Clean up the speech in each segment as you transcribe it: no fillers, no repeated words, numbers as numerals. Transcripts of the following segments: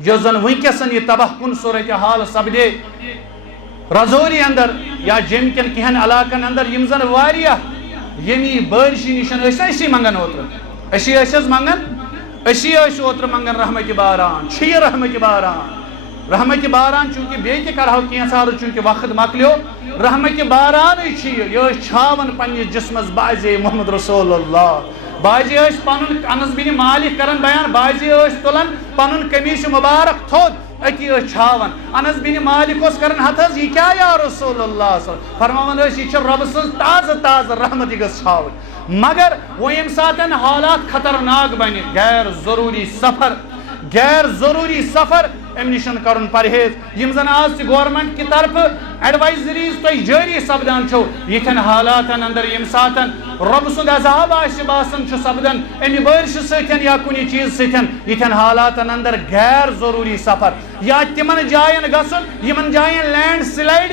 یس زن ونکسن یہ تباہ کن صورتحال سپدے رجوری اندر یا جم کن کہن علاقن اندر یم زن واریاہ یمی بارشی نشن اسی منگن اوتر اسی منگن اسی اوتر منگن رحمت باران چھ رحمت باران چونکہ بیت کرہو کینسار چونکہ وقت مکلیو رحمت باران یہ چھاون پنس جسمس بازے محمد رسول اللہ بازی پن انس بن مالک کرن بیان بازی تلان پن قمیص مبارک تھود اکی چھاون انس بن مالک کرن ہتھس یہ کیا یا رسول اللہ فرمان یہ رب سن تازہ رحمت گس چھاون مگر وہ یم ساتن حالات خطرناک بن غیر ضروری سفر ام نشن کرن پرہیز یم زن آج گورنمنٹ کی طرف ایڈوائزریز تو جاری سپدان چھو یتھن حالاتن اندر یم ساتن رب سند عذاب باسن سپدان امی بارش ستن یا کنی چیز ستن یتھن حالاتن اندر غیر ضروری سفر یا تمن جائن گسن یمن جائن لینڈ سلائڈ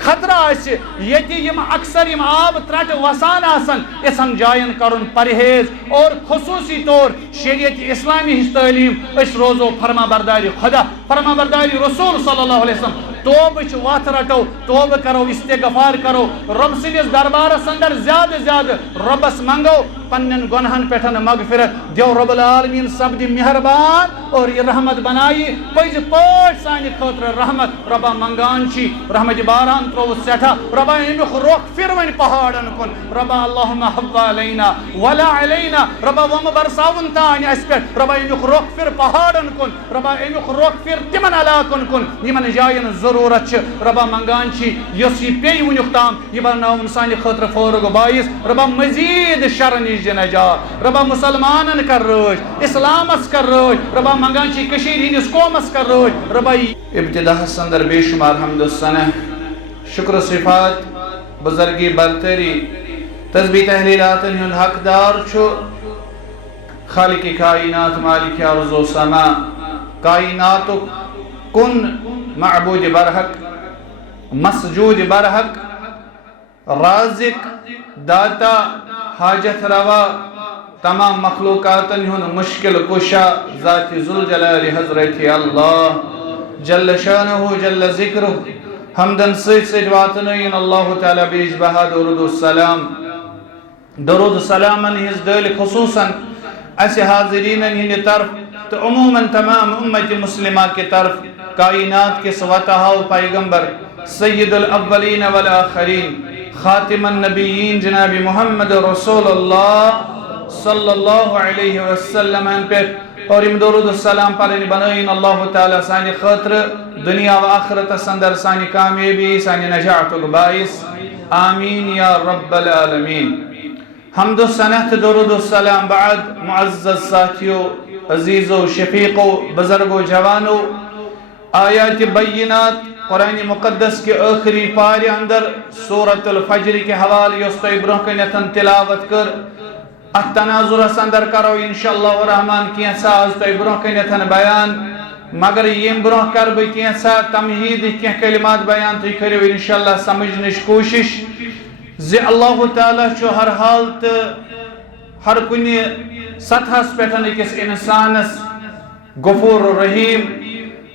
خطرہ آسہ یتی یم اکثر یم آب ترٹ وسان آسن اسن جائن کرن پرہیز اور خصوصی طور شریعت اسلامی ہز تعلیم اس روزو فرما برداری خدا فرما برداری رسول صلی اللہ علیہ وسلم توبہ وت رٹو توبہ کرو استغفار کرو رب سندس دربارس اندر زیادہ ربس منگو پنن گنہن پٹھن مغفرت دیو رب العالمین سپدی مہربان اور یہ رحمت بنائی پز پاٹ سانہ خاطر رحمت ربا منگان چی رحمت باران ترو سٹھا ربا امیک رخ پھر ون پہاڑن کن ربا اللہم حب علینا ولا علینا ربا وم برساون تان اس پہ ربا امیک رخ پھر پہاڑن کن ربا امیک رخ پھر تمن علاقن کن یمن جائن ضرورت چھ ربا منگان چی یس یہ پی ونیک تام یہ بناون سانہ خاطر فورغ باعث ربا مزید شر نش نجات ربا مسلمانن کر رٲچھ اسلامس کر رٲچھ ربا منگان چی کشیر ہندس قومس کر رٲچھ ربا ابتدا اندر بے شمار حمد الثنا شکر صفات بزرگی برتری تسبیح تحلیلاتن ہند حقدار چھو خالق کائنات مالک ارض و سما کائنات کن معبود برحق مسجود برحق رازق داتا حاجت روا تمام مخلوقاتن ہن مشکل کشا ذات ذوالجلال حضرت اللہ جل شانہ جل ذکرہ حمدن سید واتنین اللہ تعالی بیج بہا درود السلام درود سلامن ہز دل خصوصا اس حاضرین ہند طرف تو عموما تمام امت مسلمہ کی طرف کائنات کے سواتہا و پیغمبر سید الاولین والآخرین خاتم النبیین جناب محمد رسول اللہ صلی اللہ علیہ وسلم پر اور درود السلام پر بنائین اللہ تعالی سانی خاطر دنیا و آخرت سندر سانی کامیابی سانی نجات و باعث آمین یا رب العالمین حمد و سنت درود السلام بعد معزز ساتھیو عزیز و شفیق و بزرگ و جوانو آیات بینات قرآن مقدس کے آخری پارے اندر سورة الفجر کے حوالے یوستو ابراہ کنیتن تلاوت کر التناظر اندر کرو انشاءاللہ الرحمن کینسا تو ابراہ کنیتن بیان مگر یہ براہ کر بھی کینسا تمہید کی کلمات بیان تو کرو انشاءاللہ سمجھنش کوشش زی اللہ تعالیٰ چو ہر حالت ہر کنی سطح پیٹھن کس انسانس غفور رحیم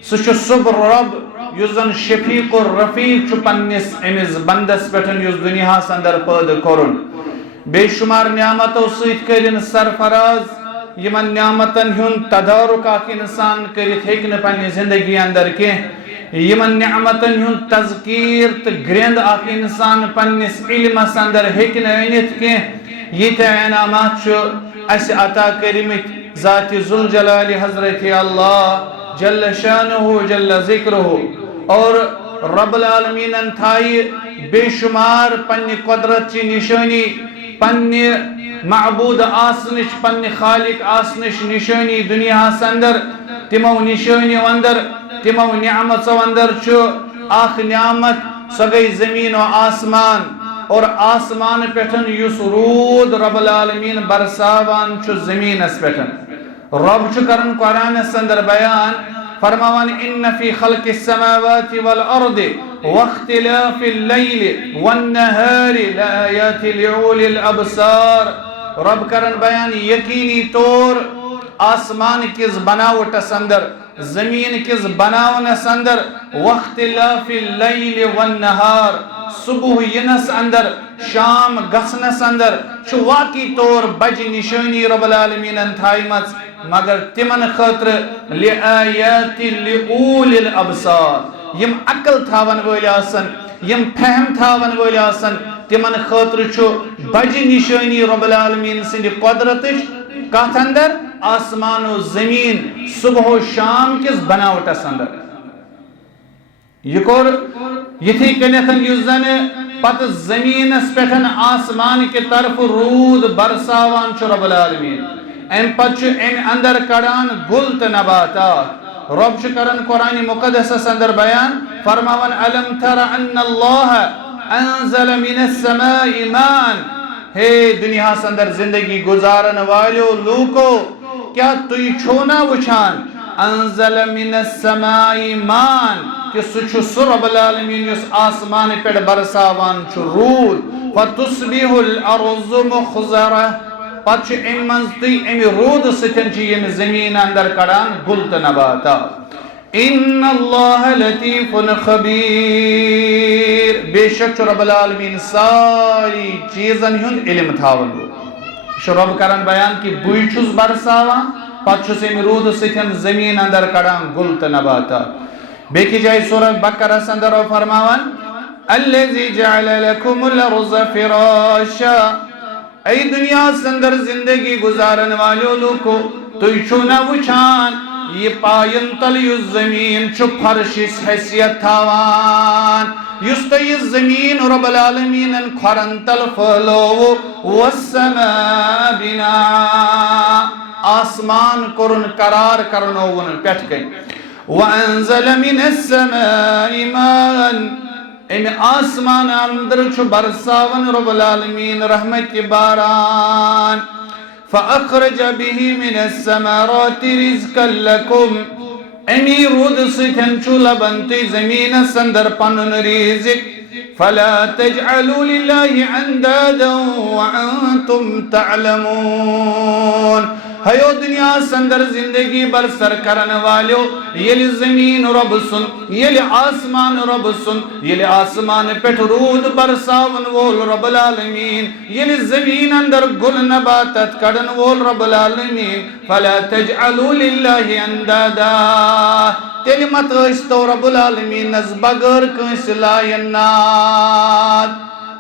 سچ صبر رب یزن شفیق و رفیق چو پنس امز بندس پیٹھن یز دنیا اندر پید کرن بے شمار نعمتو سیت کرن سرفراز یمن نعمتن ہن تدارک آک انسان کرت ہیکن پنی زندگی اندر کے یمن نعمتن ہن تذکیر تا گرند آک انسان پنیس علم اندر ہیکن اینت کے یہ انعامات چو اس عطا کرمت ذات ذوالجلال حضرت اللہ جل شانہ جل ذکرہ اور رب العالمین انتھائی بے شمار پنی قدرت چی نشانی پنی معبود آسنش پنی خالق آسنش نشانی دنیا سندر تمو نشانی اندر تمو نعمت اندر چو آخ نعمت سگئی زمین و آسمان اور آسمان پیٹھن یس رود رب العالمین برساوان چو زمین اس پیٹھن رب چو کرن قرآن سندر بیان فرماوان ان فی خلق السماوات والارض واختلاف اللیل والنہار لآیات لعولی الابصار رب کرن بیان یقینی طور آسمان کس بناوٹ سندر زمین کس بناونس اندر واختلاف اللیل والنہار صبح ینس اندر شام گسنس اندر چھ واقعی طور بج نشانی رب العالمین تھائمت مگر تمن خاطر لآیات لأول الابصار یم عقل تھاون وٲلۍ آسن یم فہم تھاون وٲلۍ آسن تمن خاطر چھ بج نشانی رب العالمین سند قدرتش کتھ اندر آسمان و زمین صبح و شام کس بناوٹس اندر یہ کور یتھی کنیتن یزن پت زمینس پیٹھن آسمان کی طرف رود برساوان چھ رب العالمین ام پت ام اندر کڑان گل تہ نباتات رب چھ کرن قرآن مقدس اندر بیان فرماون الم تر ان اللہ انزل من السماء مان ہے دنیا اندر زندگی گزارن والیو لوکو کیا تُوی چھونا وچھان انزل من السماء مان کہ سچو سر رب العالمین اس آسمان پیڑ برساوان چھ رود فتصبح الارض مخزرہ پتہ ام منزتی ام رود ستن چھ یم زمین اندر کڑان گلت نباتا ان اللہ لطیف خبیر بے شک رب العالمین ساری چیزن ہند علم تھاون رب کرن بیان کہ بوئی چھس برساوان پتہ چھس ام رود ستن زمین اندر کڑان گلت نباتا بیکی جائے سورہ بقرہ اندر فرماون الذی جعل لکم الارض فراشا ای دنیا اندر زندگی گزارن والو لوکو تو چھونا وچھان یہ پائن تل یو زمین چھ فرشس حیثیت تھاوان یس تو یہ زمین رب العالمین کھرن تل پھلو والسماء بنا آسمان کرن قرار کرنون پیٹھ گئی وانزل من السماء ماء ام آسمان اندر چھ برساون رب العالمین رحمت باران فأخرج به من الثمرات رزقا لكم امی رود ستن چھ لبنتی زمین سندر پنن رزق فلا تجعلوا لله اندادا وانتم تعلمون ہیو دنیا سندر زندگی برسر کرن والیو یلی زمین رب سن یلی آسمان رب سن یلی آسمان پیٹھ رود برساون وول رب العالمین یلی زمین اندر گل نباتت کڑن وول رب العالمین فلا تجعلوا للہ اندادا تیلی مت اشتو رب العالمین نز بگر کنس لائنات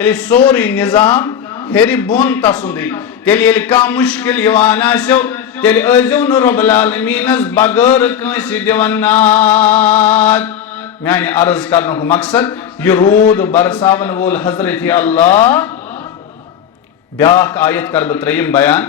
یلی سوری نظام ہیری بون تسندی تیلی الکا مشکل یوان آسیو تیلی ازیون رب العالمین از بگر کنسی دیونات میانی عرض کرنے کو مقصد یہ رود برساون وول حضرت اللہ بیاک آیت کر بتریم بیان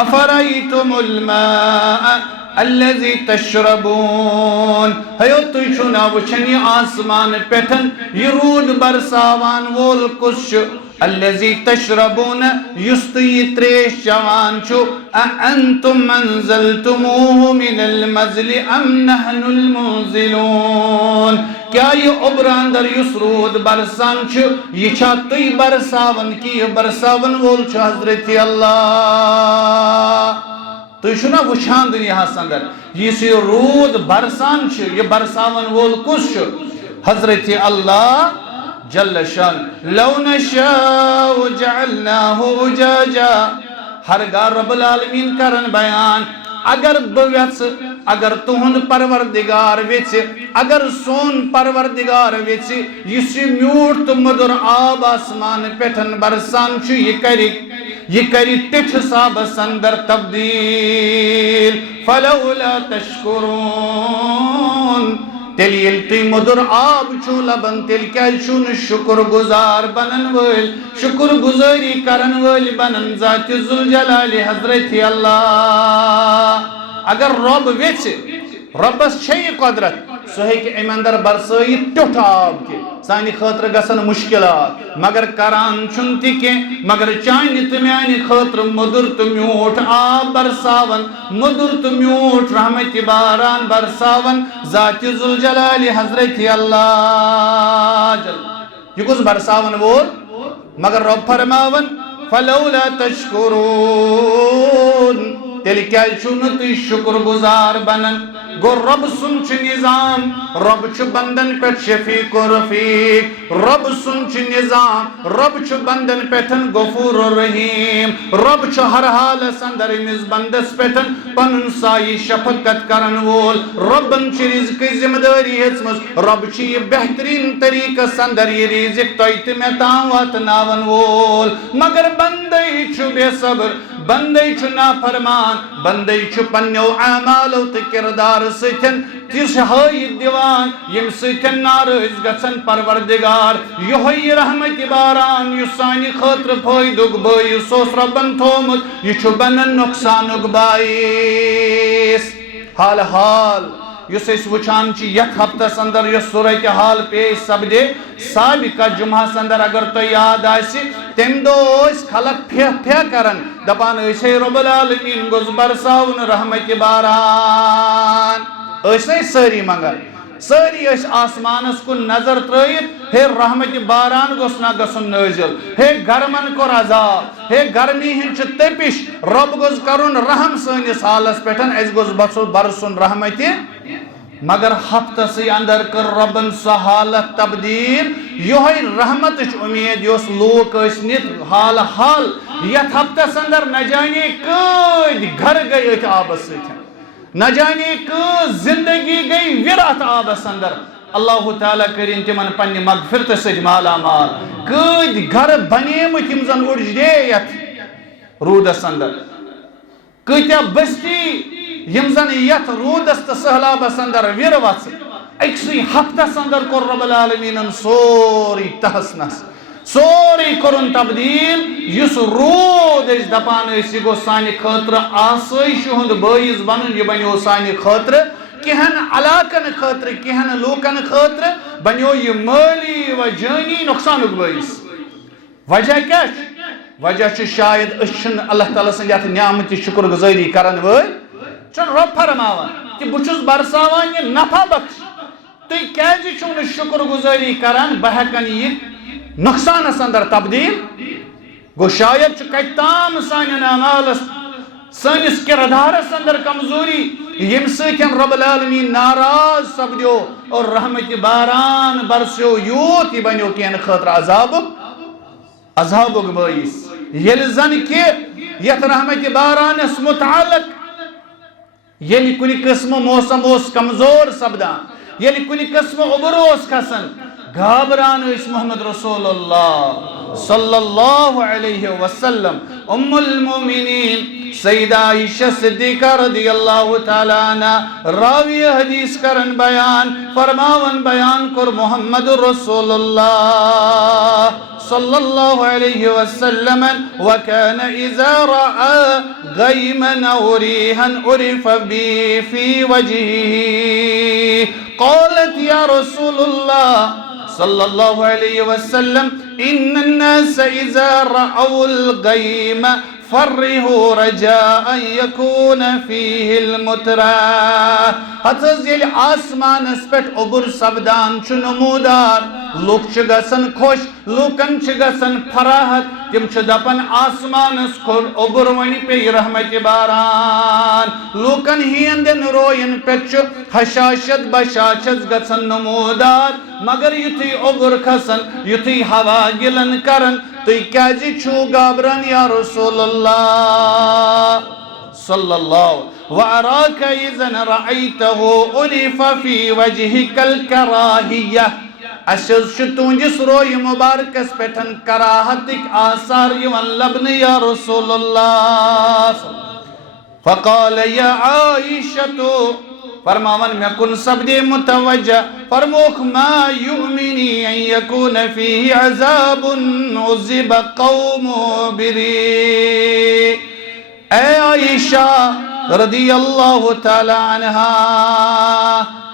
افرائیتم الماء الذي تشربون ہیو توی چھونا وچھنی آسمان پیٹھن یہ رود برساوان وول کش الذي تشربون یستی تریش جوان چھو اانتم منزلتموه من المزل ام نحن المنزلون کیا یہ عبران در یس رود برسان چھو یہ چھاتی برساون کی برساون وول چھو حضرت اللہ تو چھونا وچھان دنیا سندر یہ سی رود برسان چھو یہ برساون وول کس چھو حضرت اللہ جل شان لو نشاء جعلناه اجاجا ہرگاہ رب العالمین کرن بیان اگر بویس اگر تہن پروردگار ویچ اگر سون پروردگار ویچ یہ میوٹ تو مدر آب آسمان پیٹھن برسان چھو یہ کری تٹھ صاحب سندر تبدیل فلولا تشکرون تیلی التی مدر آب چھو لبن تیل کیا چھون شکر گزار بنن ویل شکر گزاری کرن ویل بنن ذات ذوالجلال حضرت اللہ اگر رب ویچ ربس چھئی قدرت سو ہے کہ ایماندر برسائی ٹوٹ آب کے سانی خاطر گسن مشکلات مگر کران چنتی کے مگر چانی تمیانی خاطر مدر تمیوٹ آب برساون مدر تمیوٹ رحمت باران برساون ذات ذوالجلال حضرت اللہ جل یہ کس برساون وول مگر رب فرماون فلولا تشکرون تیلی کیا چونتی شکر گزار بنن گو رب سن چھ نظام رب چھ بندن پہ شفیق و رفیق رب سن چھ نظام رب چھ بندن پیٹھن غفور و رحیم رب چھ ہر حال اندر امس بندس پیٹھن پنن سائی شفقت کرن وول ربن چھ رزق ذمہ داری ہیچمس رب چھ یہ بہترین طریقہ اندر یہ رزق تویت میں تام واتناون وول مگر بندے چھ بے صبر بندے چھ نافرمان بندے چھ پنیو اعمالو تہ کردار ستن تس ہائید دیوان یم ستن ناراض گژھن پروردگار یہوی رحمت باران یس سانہ خاطر فائدک باعث اوس ربن تھومت یہ چھ بنن نقصانک باعث حال حال یس اس وچھان چھ یتھ ہفتس اندر یس صورتحال پیش سپدے سابقہ جمعہس اندر اگر تو یاد آسی تم دو اس خلق پھہ کرن دپان اسے رب العالمین گوز برساون رحمت باران اسے ساری مگر ساری اس آسمانس کو نظر ترائیت ہے رحمت باران گوس نہ گسن نازل ہے گرمن کو عذاب ہے گرمی ہنچ تپش رب گوز کرن رحم سانس حالس پیٹھن اس گوز برسن رحمت مگر ہفتسی اندر کر ربن سہ حالت تبدیل یہ رحمت امید یس لوک نت حال حال یت ہفتس اندر نہ جانے کد گھر گئی ات آبس ستن نہ جانے کد زندگی گئی ور ات آبس اندر اللہ تعالیٰ کرین تمن پنہ مغفرت ست مالا مال کد گھر بنیمت یم زن اڑجدے یت رودس اندر کتیا بستی یم زن یت رودس تو سہلابس اندر ور وچ اکسی ہفتس اندر کور رب العالمین سوری تہس نس سوری کرن تبدیل یس رود اس دپان اس گو سانہ خاطر آسائش ہند باعث بنن یہ بنیو سانہ خاطر کہن علاقن خاطر کہن لوکن خاطر بنیو یہ مالی و جانی نقصانک باعث وجہ کیا وجہ شاید اشن اللہ تعالیٰ سن یت نعمت شکر گزاری کرن ول چون رب فرماوان کہ بچس برساوان یہ نفع بخش تو کیازِ چھو نہ شکر گزاری کران بہ ہیکن یہ نقصانس اندر تبدیل گو شاید چھ کتام سانین اعمالس سانس کردارس اندر کمزوری یم سۭتۍ رب العالمین ناراض سپدیو اور رحمت باران برسیو یوت یہ بنیو کین خاطر عذابک باعث یل زن کہ یت رحمت بارانس متعلق یل کن قسم موسم اس کمزور سپدان یل کن قسم عبر اس کھسن گھابران اس محمد رسول اللہ صلی اللہ علیہ وسلم ام المومنین سیدہ عائشہ صدیقہ رضی اللہ تعالیٰ عنہ راوی حدیث کرن بیان فرماون بیان کر محمد رسول اللہ صلی اللہ علیہ وسلم وكان اذا رأى غيما او ريحا عرف بي في وجهه قالت يا رسول الله صلى الله عليه وسلم ان الناس اذا رأوا الغيم فرحوا رجاء يكون فيه المترا حتز یل آسمان اس پٹ عبر سبدان چھ نمودار لوک چھ گسن خوش لوکن چھ گسن فراحت تم چھ دپن آسمان اس کھول عبر ونی پہ رحمت باران لوکن ہیندن روین پٹ چھ حشاشت بشاشت گسن نمودار مگر یتھی عبر کھسن یتھی ہوا گلن کرن تو کیازِ چھو گابرن یا رسول اللہ صلی اللہ وَأَرَاكَ إِذَنْ رَأَيْتَهُ عُرِفَ فِي وَجْهِكَ الْكَرَاهِيَّةِ اشز شتونجس روی مبارکس پیٹھن کراہتک آثار یون لبن یا رسول اللہ فقال یا عائشتو فرماون میں کن سبدی متوجہ فرموک ما یؤمنی ان یکون فیہ عذاب عذب قوم بری اے عائشہ رضی اللہ تعالی عنہ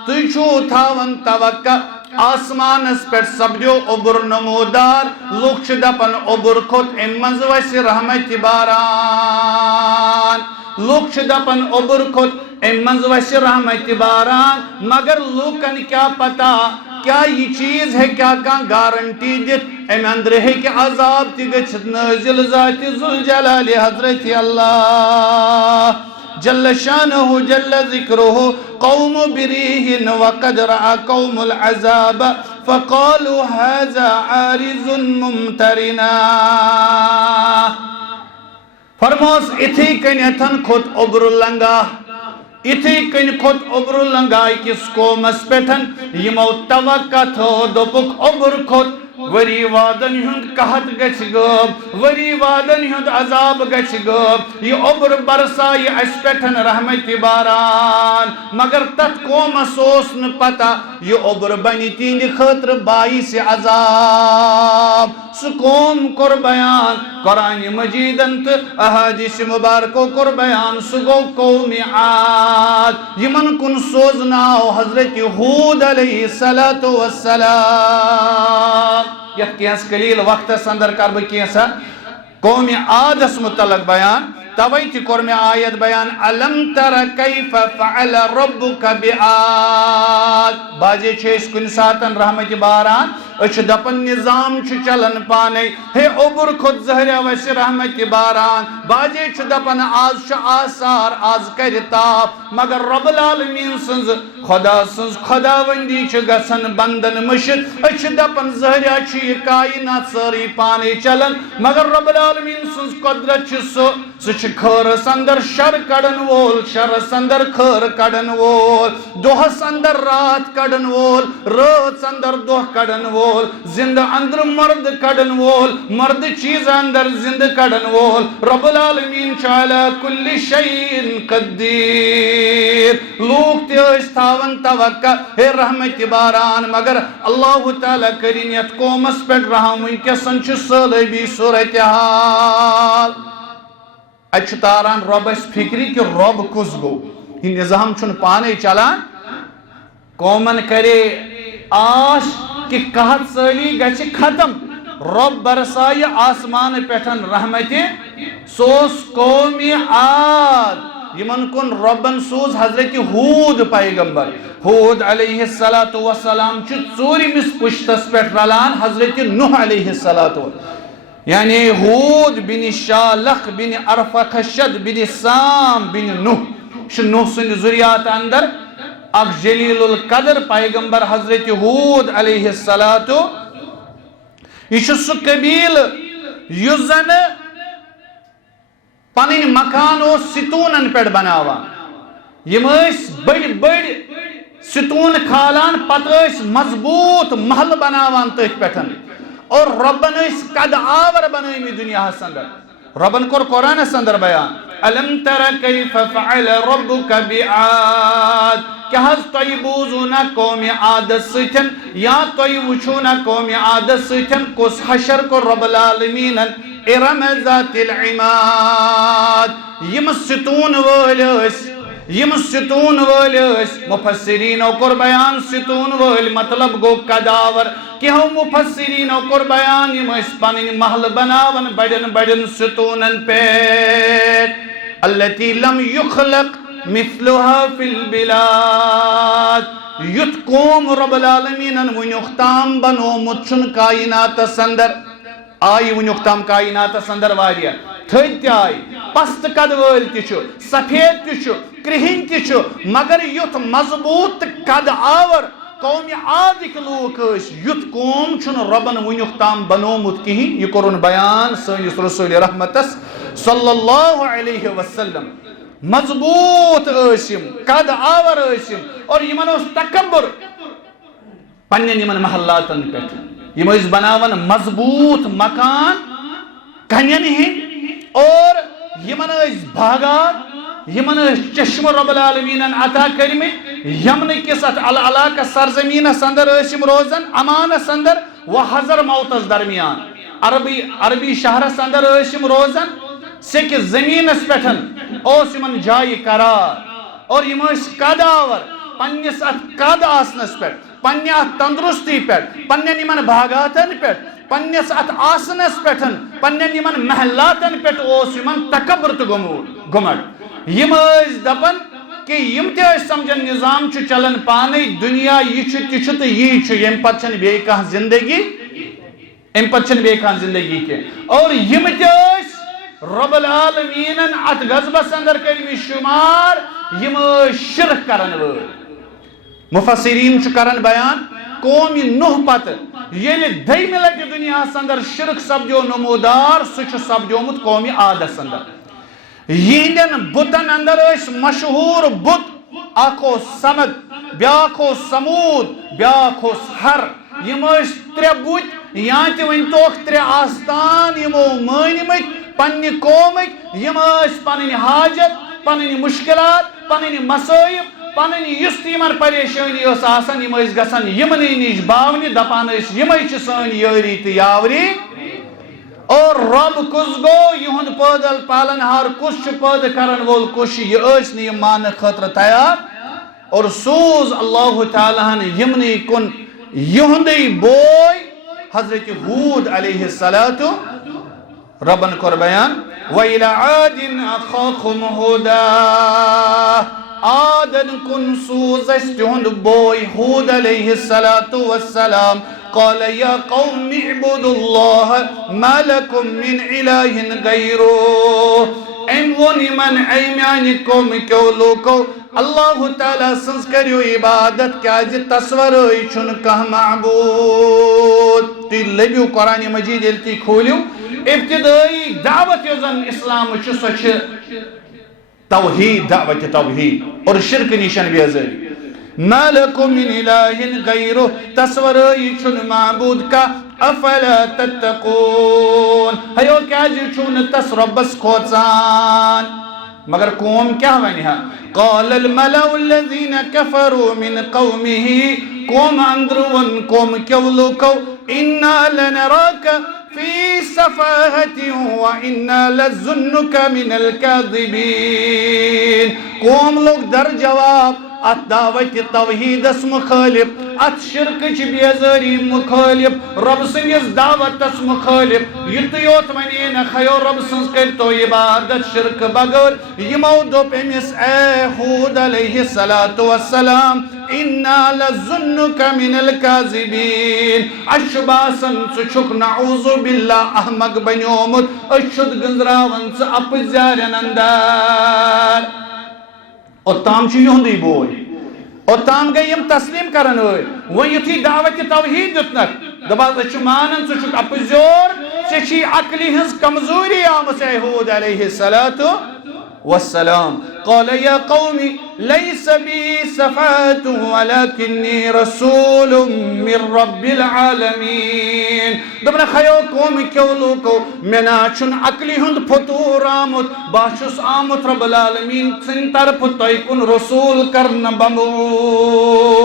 تجھو تھاون توقع آسمان اس پر سبدیو عبر نمودار لوک چھ دپن عبر کھت امنز ویسی رحمت باران لوک چھ دپن عبر کھت امنز ویسی رحمت باران مگر لوکن کیا پتا کیا یہ چیز ہے کیا کان گارنٹی دیت ام اندر ہے کہ عذاب تی گچھت نازل ذات ذوالجلال حضرت اللہ جل شانہ جل ذکرہ قوم بریہ وقد رأى قوم العذاب فقالوا هذا عارض ممطرنا فرموس اتھی کنیتن کھت عبر لنگا اتھی کن کھت عبر لنگا کس قومس پیٹھن یمو توقع تھو دوپک عبر کھت وری وادن ہند قحط گچھ غٲب وری وادن ہند عذاب گچھ غٲب یہ عبر برسا یہ اس پیٹھن رحمت باران مگر تت قومس اوس نہ پتہ یہ عبر بنی تہندِ خٲطرٕ باعث عذاب سُہ قوم کوٚر بیان قرآن مجیدن تہٕ احادیث مبارکو کوٚر بیان سُہ گوٚو قوم عاد یمن کُن سوزناو حضرت ہود علیہ السلام یت کینس قلیل وقتس اندر کر بہ کینسا قوم عادس متعلق بیان توے تہ کور میں آیت بیان الم تر کیف فعل ربک بعاد باجے چھس کن ساتن رحمت باران اچھ دپن نظام چھ چلن پانے ہے عبر خود زہریا وس رحمت باران باجے چھ دپن آز چھ آثار آز کر تاپ مگر رب العالمین سنز خداوندی چھ گسن بندن مشت اچھ دپن زہریا چھ یہ کائنات ساری پانے چلن مگر رب العالمین سنز قدرت چھ سچ خیر سندر شر کڑن وول شر سندر خیر کڑن وول دوہ سندر رات کڑن وول رات سندر دوہ کڑن وول زند اندر مرد کڑن وول مرد چیز اندر زند کڑن وول رب العالمین چالا کل شیء قدیر لوگ تیس تھاون توقع ہے رحمت باران مگر اللہ تعالی کرین یت قومس پیٹ رہا ونکسن چھ سہلابی صورتحال اچھ تاران رب اس فکری کہ رب کس گو یہ نظام چھن پانے چلان قومن کرے آش کہ قحط سالی گچھ ختم رب برسائی آسمان پیٹھن رحمتی سوس قوم عاد یمن کن ربن سوز حضرت ہود پیغمبر ہود علیہ السلام چھ ژوٗرِمِس پشتس پیٹھ رلان حضرت نوح علیہ السلام یعنی ہود بن شالخ بن ارفخشد بن سام بن نوح چھ نوح سن ذریات اندر اک جلیل القدر پیغمبر حضرت ہود علیہ السلام یہ چھ سو قبیل یس زن پنن مکان او ستونن پیٹھ بناوان یم بڑی بڑی ستون کھالان پتہ مضبوط محل بناوان تٔتھۍ پیٹھن اور ربن اس قد آور بنائی دنیا اندر ربن کور قرآن اندر بیان الم تر کیف فعل ربک بعاد کیا حض توی بوزونا قوم عاد ستن یا توی وچونا قوم عاد ستن کس حشر کو رب العالمین ارم ذات العماد یم ستون والس مفسرین کور بیان ستون وال مطلب گو قداور کہ ہم مفسرین کور بیان یم اس پنن محل بناون بڑن بڑن ستونن پیٹ التي لم يخلق مثلها في البلاد یت قوم رب العالمین ونختام بنومت چھن کائنات سندر آئی ونختام کائنات سندر واریا تھد آئی پست قد وال تچو سفید تچو کرہن تچو مگر یت مضبوط قد آور قوم عادک لوک یت قوم چھن ربن ونختام بنومت کہین یہ کرن بیان سنس رسول رحمتس صلی اللہ علیہ وسلم مضبوط اسم قد آور اسم اور یمن اس تکبر پنن یمن محلاتن پیٹھ یم اس بناون مضبوط مکان کنین ہند اور یمن اس باغات یمن اس چشم رب العالمین عطا کرمت یمن کس علاقہ سرزمین اندر اسم روزن امان اندر و حضر موتس درمیان عربی شہرس اندر اسم روزن سیک زمین اس پیٹھن اوس یمن جائی قرار اور یم اس قد آور پنس ات قد آسنس پیٹھ پنہ ات تندرستی پیٹھ پنن یمن باغاتن پیٹھ پنس ات آسنس پیٹھن پنن یمن محلاتن پیٹھ اوس یمن تکبر تو گمٹ یم اس دپن کہ یم تہ سمجھن نظام چھ چلن پانے دنیا یہ چھ تو یہ چھ یم پتہ چھن بیٚیہِ کانٛہہ زندگی ام پتہ چھن بیٚیہِ کانٛہہ زندگی کی اور یم تہ رب العالمین ات غضبس اندر کرمی شمار یم شرک کرن وول مفسرین چھ کرن بیان قومی نوح پت یل دیم لٹہ دنیا اندر شرک سپدیو نمودار سہ سپدیومت قومی عادس اندر یہندین بتن اندر اس مشہور بت اخ سمد بیاکھ سمود بیاکھ ہر یم ترے بت یا تہ ونتوک ترے آستان یمو مانمت پنہ قومک یم پنن حاجت پنن مشکلات پنن مصائب پنن یس تمن پریشانی آسان یم گژھان یمنی نش باونہ دپان یمے چھ سٲنۍ یٲری تہٕ یاوری اور رب کس گو یہند پٲدل پالن ہار کس چھ پٲدٕ کرن وول کس یہ ٲسۍ نہٕ یم ماننہٕ خٲطرٕ تیار اور سوز اللہ تعالیٰ ہن یمنی کن یہندی بوے حضرت ہود علیہ الصلاۃ ربن کور بیان وَإِلَى عَادٍ أَخَاهُمْ هُودًا عادن کن سوز اس تہند بوے ہود علیہ الصلاۃ والسلام قال یا قوم اعبدوا اللہ ما لکم من الہ غیرہ ام ون من ایمیان قوم کیو لوکو اللہ تعالیٰ سنز کریو عبادت کیاز تصوری چھن کہ معبود تی لبیو قرآن مجید التی کھولیو ابتدائی دعوت یوزن اسلام چھ سوچ توحید دعوت توحید اور شرک نشان بیازاری ما لکم من الہ غیرہ تصوری چھن معبود کا افلا تتقون ہیو کیا جی چھن تس ربس کھوچان مگر قوم کیا ونیا قال الملأ الذين كفروا من قومه قوم اندرون قوم کیولوکو انا لنراك في سفاهة وإنا لظنك من الكاذبين قوم لوگ در جواب ات دعوت توحید اس مخالف ات شرک چھ بیزاری مخالف رب سنگز دعوت اس مخالف یوت ونی نخیو رب سنز کرتو عبادت شرک بغیر یمو دوپ امس اے ہود علیہ السلام انا لظنک من الکاذبین اشباسن چھ نعوذ باللہ احمق بنیومت اشد گنزراون چھ اپزارن اندر اوتام چھ یہندی بوئی اوتام گئی یم تسلیم کرن ہوئی وہ یتھی دعوت توحید دتنک دباز چھ مانن چھ اپزور چھ عقلی ہنس کمزوری آمس ہود علیہ والسلام قال يا قوم ليس بي سفاهة ولكني رسول من رب العالمين دبنا خيو قوم كيولوكو منا چون عقلی ہند فتور آمد باشس آمد رب العالمین سن طرف تیکن رسول کرن بموس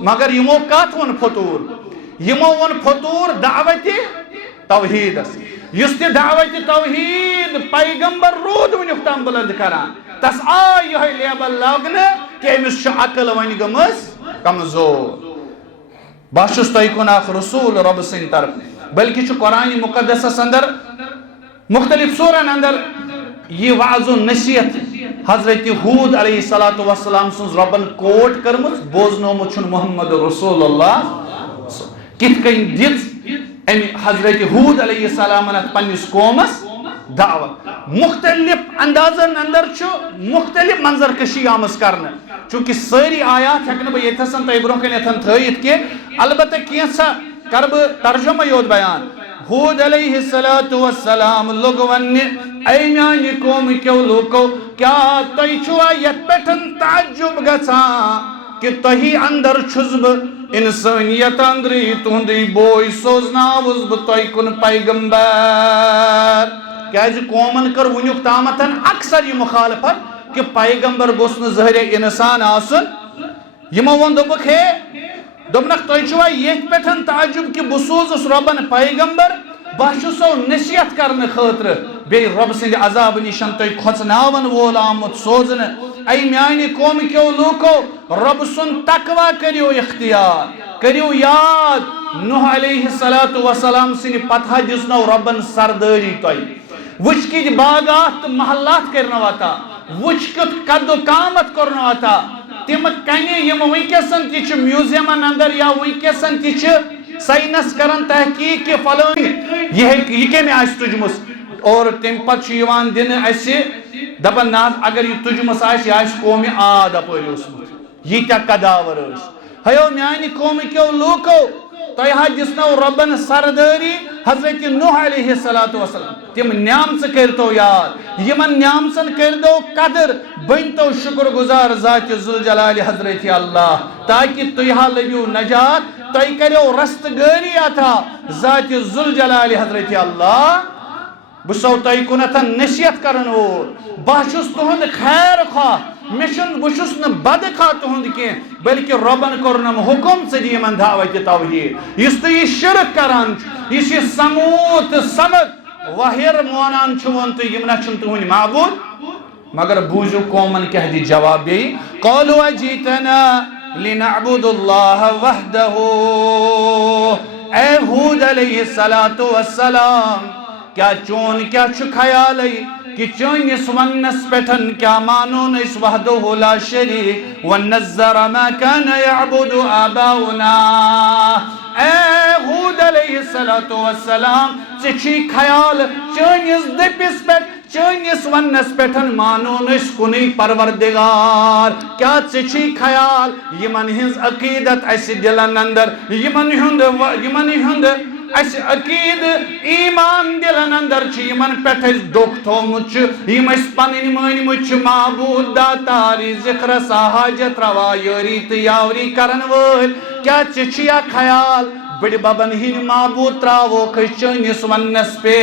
مگر یمو کات ون فتور یمو ون فتور دعوت توحید یس تہ دعوت توحید پیغمبر رود ونیختام بلند کران تس آئی یہ لیبل لاگن کہ امس چھ عقل ون گمس کمزور باشس تیکن اخ رسول رب سن طرف بلکہ چھ قرآن مقدس اندر مختلف سورن اندر یہ وعظ و نصیحت حضرت ہود علیہ السلام سنز ربن کوٹ کرمت بوزنومت چھن محمد رسول اللہ کت کن دت حضرت ہود علیہ السلام پنس قومس دعوت مختلف اندازن اندر مختلف منظر کشی آمس کرنے چونکہ ساری آیات ہیکن بہ یتھسن تہ برون کن یتھن تھیت کہ البتہ کینسا کرب ترجمہ یوت بیان ہود علیہ السلام لوگ ون اے میانی قوم کیو لوکو کیا تہ چھوا یت پٹھن تعجب گژھان کہ تہی اندر چھس بہ انسانیت اندری تہندی بوئی سوزناوس بہ تہ کن پیغمبر کیاز قومن کر ونیک تامتن اکثر یہ مخالفت کہ پیغمبر گوس نہ ظاہر انسان آسن یمو ون دوپک ہے دوپنک تہ چھوا یت پٹھن تعجب کہ بہ سوزس ربن پیغمبر بہ چھسو نصیحت کرنے خاطر بی رب سند عذاب نشن تہ کھوژناون وول آمت سوزن اے میانی قوم کیو لوکو رب سن تقوی کریو اختیار کریو یاد نوح علیہ السلام سن پتہ دسنو ربن سرداری تہ وچ کی باغات محلات کرنا واتا وچ کت قد و قامت کرنا واتا تم کنے یم ونکسن تہ میوزیمن اندر یا ونکسن تہ سائنس کرن تحقیق کہ فلانی یہ کمہ آس تجمس اور تم پتہ یوان دن اسی دپن نا اگر یہ تجمس آس یہ قوم عاد اپر اوسمت یہ قداور ہیو میانہ قوم کیو لوکو تہ دسنو ربن سرداری حضرت نوح علیہ السلام تم نعمت کرتو یاد یمن نعمتن کردو قدر بنتو شکر گزار ذات ذوالجلال حضرت اللہ تاکہ تہ لبیو نجات تہ کرو رست گاری اتھا ذات ذوالجلال حضرت اللہ بسو تہ کنتن نصیحت کرن وول بہس تہند خیر خواہ بہس بد خواہ تہند کی بلکہ ربن کورنم حکم ثی من دعوت توحید اس تو یہ شرک کران یہ سموت سمت وحیر مونان ون تو یم نا تہند معبود مگر بوزو قومن کیا دی جواب بی قالوا اجیتنا لنعبد اللہ وحدہ اے ہود علیہ السلام کیا چون کیا خیال کہ چونس ونس پٹھن کیا مانون اس وحدہ لا شریک ونذر ما کان یعبد آباؤنا اے ہود علیہ السلام چی خیال چونس دپس پٹ چونس ونس پٹھن مانون اس کنی پروردگار کیا چی خیال یمن ہنز عقیدت اس دلن اندر یمن ہند اس عقید ایمان دلن اندر یمن پٹھ دکھ تھومت یم اس پنن مانمت معبود داتاری ذکر حاجت روا یوری تو یاوری کرن ول کیا چیا خیال بڑ ببن ہند معبود تراو چونس ونس پہ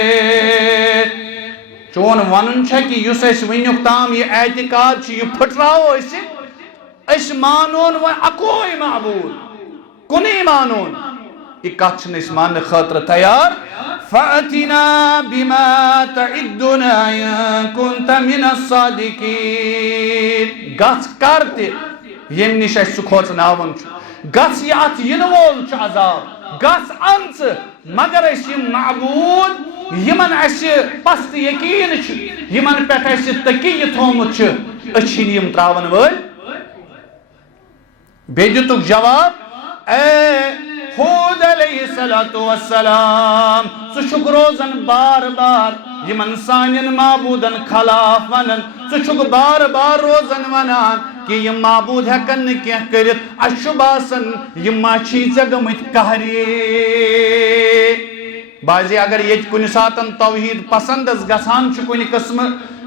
چون ون کہ اس ونیک تام یہ اعتقاد یہ پھٹراو اس مانون و اکوئی معبود کنے مانون یہ کت اس مان خاطر تیار فأتنا بما تعدنا ان كنت من الصادقين گس کرتے یم نش اس کھوچناون گس یہ ات ین وول عذاب گس انس مگر اس معبود یمن اس پست یقین یمن پہ اس تقی تھومت اچھن یم تراون ول بے دتک جواب اے ہود علیہ السلام ثک روزن بار بار یمن سانین معبودن خلاف ونن ثک بار بار روزن ونان کہ یم معبود ہیکن کی کرت اش باسن یم ما چھی گمت قہری بازی اگر یہ کن ساتن توحید پسند گسان کن قسم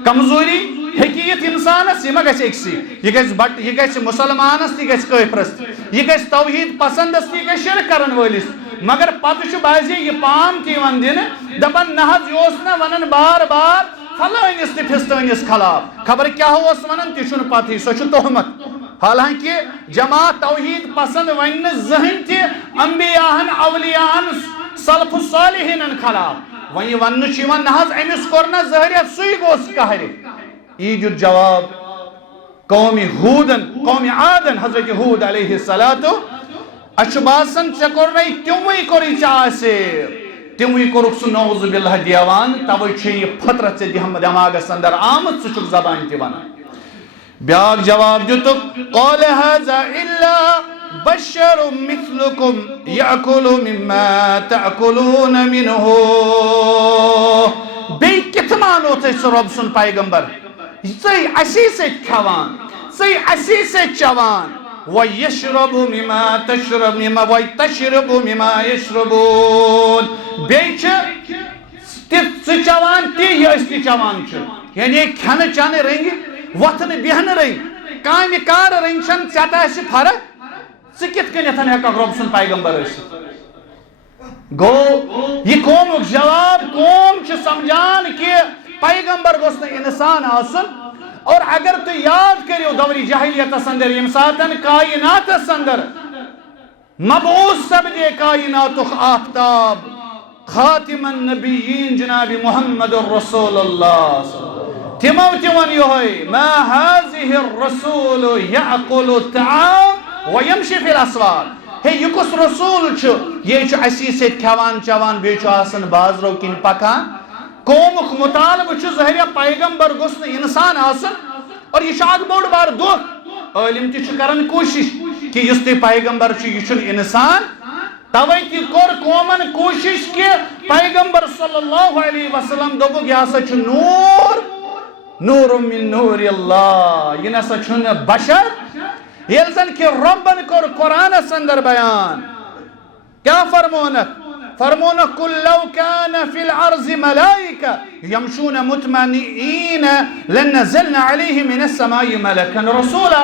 کمزوری حقیقت انسانس یہ ما گھس اکسی یہ گھس بٹ یہ گھس مسلمانس تی گھس کافرس یہ گھس توحید پسندس تی گھس شرک کرن ولس مگر پتہ چھ بازی یہ پام تی ون دن دپن نہز یہ نہ ونن بار بار فلانس تی پھستانس خلاف خبر کیا اس ونن تی چھن پتہ سو چھ تہمت حالانکہ جماعت توحید پسند ون زہن تی انبیاءن اولیاءن سلف الصالحین خلاف وہی ون چھ نہز امس کورنا ظاہریت سوی گوس قہر یہ جو جواب قوم عادن حضرت ہود علیہ السلام اشباسن چکر نہیں تموی کوری چاہسے تموی کورک سو نعوذ باللہ دیوان توی چھے یہ فطرت سے دماغ اندر آمد سچک زبان تی ونا بیاگ جواب دیتک قال هذا الا بشر مثلكم يأكل مما تأكلون منه بی کتمان ہوتے اس رب سن پیغمبر سی اسی سے کھوان سی اسی سے چوان وَيَشْرَبُ مِمَا تَشْرَبُ مِمَا وَيْتَشْرَبُ مِمَا يَشْرَبُونَ بیچ تی چوان تی یہ اس تی چوان چھ یعنی کھن چانے رنگی وطن بہن رنگ کامی کار رنگ چن چاہتا ہے فرق سکت کنیتن ہے کہ رب سن پیغمبر اس گو یہ قوم جواب قوم چھ سمجھان کہ پیغمبر گوست انسان آسن اور اگر تو یاد کریو دوری جاہلیت سندر یمساتن کائنات سندر مبعوث سب دے کائنات آفتاب خاتم النبیین جناب محمد الرسول اللہ تمو تیون یوہی ما هذه الرسول یعقل الطعام ویمشی فی الاسواق ہے یہ کس رسول چھو یہ چھو اسی سے کھوان چوان بیچو آسن باز رو کن پکان قومک مطالب چھو ظاہریہ پیغمبر گسن انسان آسن اور یہ شاید بوڑ بار دو علم تی چھو کرن کوشش کہ یہ تی پیغمبر چھو یہ چھو انسان توے تی کور قومن کوشش کہ پیغمبر صلی اللہ علیہ وسلم دوبک یہ ہسا چھ نور من نور اللہ، یہ نسا چھن بشر یل زن کہ ربن کور قرآن اندر بیان کیا فرمونک قل لو كان في الارض ملائکہ یمشون مطمئنین لنزلنا علیہ من السماء ملکا رسولا.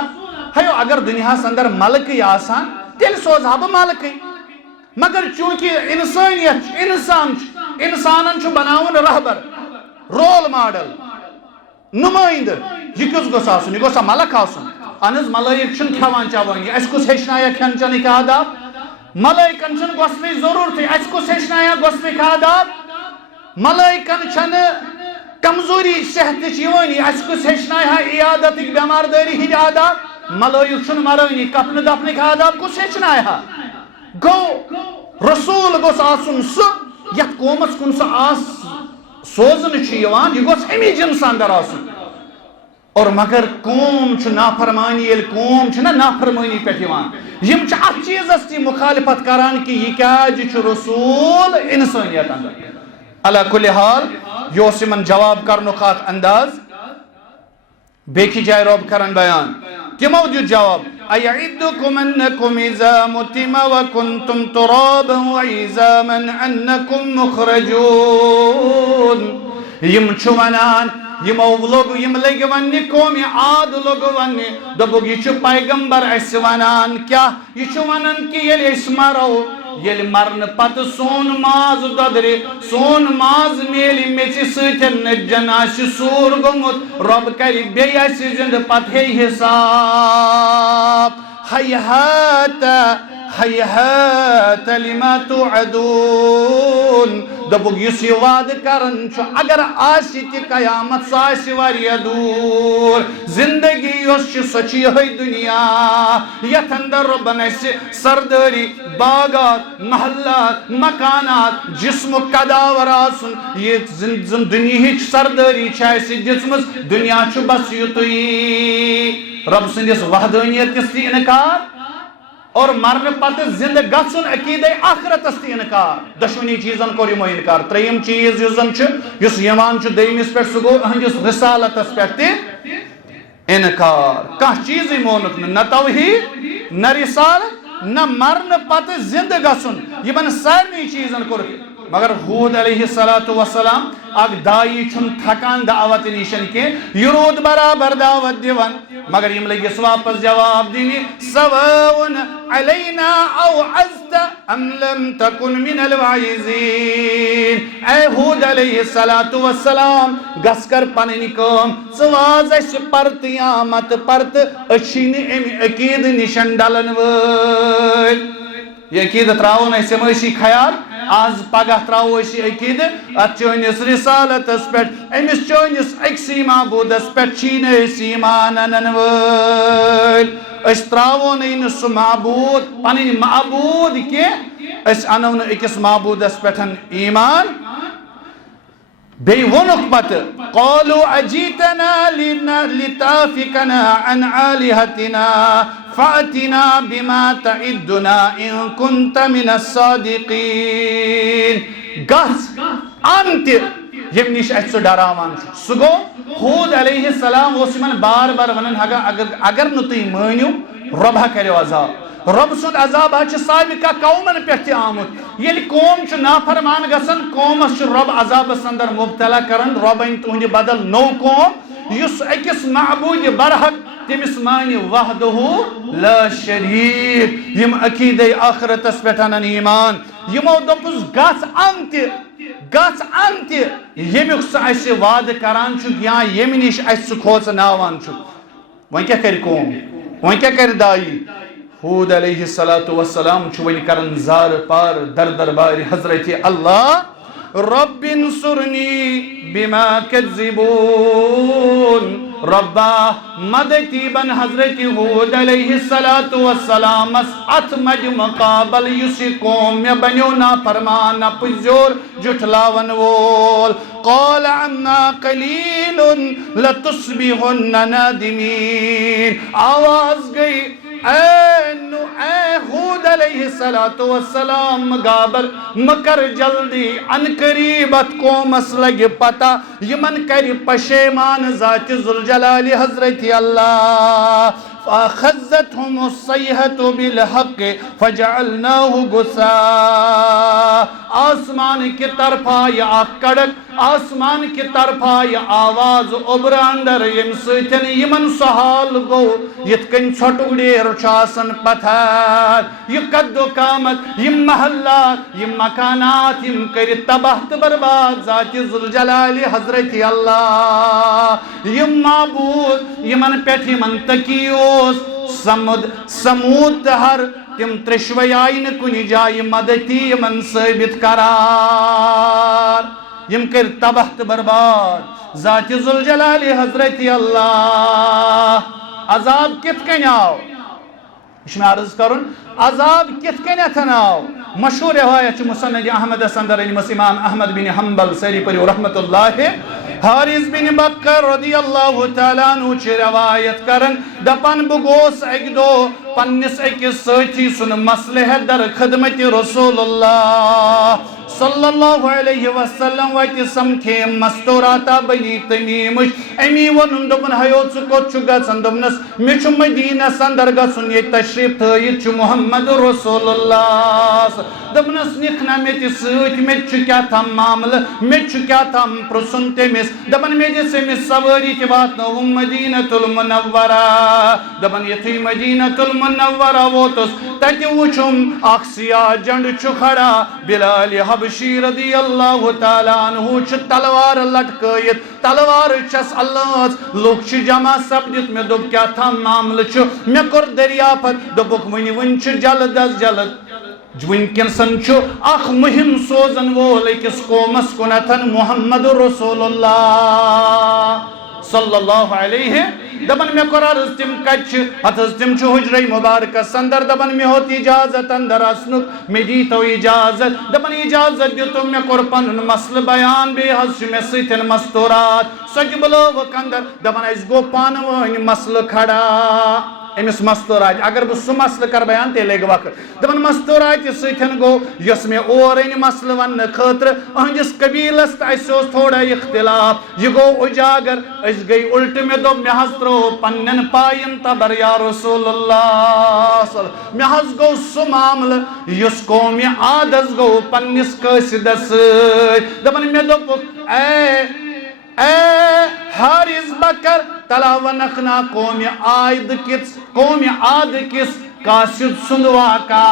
ہیو اگر دنیا اندر ملکی آسان تیل سوزا بہ ملکی، مگر چونکہ انسانیت انسانن چھ بناون رہبر رول ماڈل نمائند، یہ کس گوس آسن، یہ گوسا ملک آسن. انز ملائک چھن کھوان چاوان، اس کس ہیچنایا کھین چنک آداب، ملائکن چھن گوسوی ضرورت، اس کس ہیچنایا گوسوی آداب، ملائکن چھن کمزوری صحت چیوانی، اس کس ہیچنایا عیادت بیمار داری ہی آداب، ملائک چھن مرانی کپن دپن آداب کس ہیچنایا. گو رسول گوس آسن سو یت قومس کن سو آس سوزن چیوان، یہ گوس امی جنس اندر آسن. اور مگر قوم چھ نافرمانی، یل قوم چھ نافرمانی پہ یوان، یم چھ ات چیزس تی مخالفت کران کہ یہ کیا چھ رسول انسانیت اندر. علی کل حال یہ من جواب کرنک اخ انداز بیکی جائے رب کرن بیان کمو دیت جواب ایعدکم انکم اذا متم وکنتم ترابا وعظاما انکم مخرجون. یم چھ ونان یمو لوگ یم لگ ونی قوم عاد لوگ ونی دبوگ یہ پیغمبر اس ونان کیا، یہ ونان کہ یل اس مرو، یل مرن پت سون ماز ددری سون ماز میلی میچی سیتن جناش سور گمت رب کری بی ایسی زند پت ہے حساب. حیحات لما توعدون. دبوگ یس یہ وعد کرن چھو اگر آسی تی قیامت ساسی واری دور، زندگی یس چھ سچی ہے دنیا یت اندر ربن ایسی سرداری باغات محلات مکانات جسم قداور آسن، یہ دنیا ہی سرداری چھائسی جسمس دنیا چھ بس یتوی. رب سندس وحدانیت کس تی انکار اور مرن پت زند گھن عقیدہ آخرت تی انکار. دشونی چیزن کور یمو انکار. تریم چیز یس یوان چھ دیمس پہ سہ گو اہندس رسالتس پہ تہ انکار. کھانا چیز مونک نہ توحید نہ رسالت نہ مرن پت زند گھن، یمن سارنی چیزن کور. مگر حود علیہ السلام اگ دائی چھن تھکان دعوت نشن کے یہ رود برابر دعوت دیون، مگر یم لگس واپس جواب دینی سواؤن علینا او عزت ام لم تکن من الواعظین. اے حود علیہ السلام گس کر پننی کام سواز اس پرت یا مت پرت اچھین ام عقید نشن ڈالن ول. یہ عقید تراؤن ایسے معاشی خیال آز پگہ تراؤ اسی عقید ات چونس رسالتس پہ امس چونس اکسی معبودس پہ چین اسی ایمان انن ول. اس تراؤ نین سو معبود پنن معبود کے اس انون اکس معبودس پہ ایمان. بی ونک پت قالوا اجیتنا لتافکنا عن آلہتنا فأتنا بما تعدنا ان كنت من الصادقین. گس انت یم نش اچھ ڈراوان سہ گو حود علیہ السلام اس من بار بار ونن اگر نہ تھی مانیو رب کرو عذاب. رب سند عذاب چھ سابقہ قومن پہ آمت. یل قوم چھ نافرمان گسن قومس چھ رب عذابس اندر مبتلا کرن. رب تہند بدل نو قوم یس اکس معبود برحق تمس مانی وحدہ لا شریک. یم عقیدہ آخرتس پہ انن ایمان. یمو دپس گس انت یمیک سہ اس وعد کران چھ یا یم نش اس کھوژناوان چھ. وۄنۍ کیٛاہ کر قوم، وۄنۍ کیٛاہ کر دائی. حود علیہ السلام چھ ون کرن زار پار در دربار حضرت اللہ رب انصرنی بما کذبون. ربا مدتی بن حضرت حود علیہ السلام ات مج مقابل یسی قوم میں بنیو نا فرمان نا پزور جٹلاون وول. قال عما قلیل لتصبحن نادمین. آواز گئی اے حود علیہ السلام گابر مکر جلدی ان قریبت قومس لگی پتہ یمن کر پشیمان ذات ذوالجلال حضرت اللہ فاخذتهم الصیحة بالحق فجعلناه غثاء آسمان کی طرف آئی کڑک آسمان کی طرف آئی آواز ابر اندر یم سیتن یمن سحال گو یتکن چھٹو دیر چاسن پتھر یہ قد و قامت یم محلات یم مکانات یم کر تباہت برباد ذات ذوالجلال حضرت اللہ یم معبود یمن پیٹھ یمن تکیوس سمود ہر تم ترشوی آئین کنی جائی مدتی یمن ثابت قرار یم کر تباہت برباد ذات ذوالجلال حضرت اللہ عذاب کت کن آو اس میں عرض کرن عذاب کت کن اتن آو مشہور روایت مسند احمد سندر امام احمد بن حنبل سری پری رحمت اللہ حارث بن بکر رضی اللہ تعالیٰ عنہ چھ روایت کرن دپن بگوس ایک دو پنس ایک ساتھی سن مسلح در خدمت رسول اللہ صلی اللہ علیہ وسلم ویتی سمکھے مستوراتا بنی تمیمش امی ونن دپن حیوت سکوت چگا سندمنس میچو مدینہ سندرگا سن یہ تشریف تھایت چو محمد رسول اللہ دپنس نکھنا میتی سوچ میچو کیا تھا معامل میچو کیا تھا پرسن تیمیس دپن میجی سے میں سواری کی بات نو مدینہ المنورہ دپن یہ تھی مدینہ المنورہ وہ تس تاکہ وچھم اکسیا جنڈ چکھڑا بلال حبشی رضی اللہ تعالیٰ عنہ چھ تلوار لٹکیت تلوار چس اللہ لوگ چھ جمع سپدت میں دب کیا تھا معامل چھ میں کر دریافت دبک ونی ون چھ جلد از جلد ونکن سن چھو اخ مہم سوزن وول اکس قومس کنتن محمد رسول اللہ صلی اللہ علیہ دبن میں قرار استم کچھ حت استم چھو حجری مبارک سندر دبن میں ہوتی اجازت اندر اسنک میں دیتو اجازت دبن اجازت دیتو میں قرپن مسل بیان بے حضر میں سیتن مستورات سج بلو وکندر دبن اس گو پانوانی مسل کھڑا امس مستوراج اگر بہ سہ مسئلہ کر بیان تیلے گا وقت دپن مستوراج سۭتۍ گو یس میں اور ان مسئلہ ون خاطر اہندس قبیلس تہ تھوڑا اختلاف یہ گو اجاگر اس گئی الٹ میں دو میں حض ترو پنن پائن تبر یا رسول اللہ میں حض گو سہ معاملہ یس قوم عاد گو پنس قاصدس دپن میں دوپک اے حارث بکر تلا ونخنا قوم عاد کس قاصد سند واقع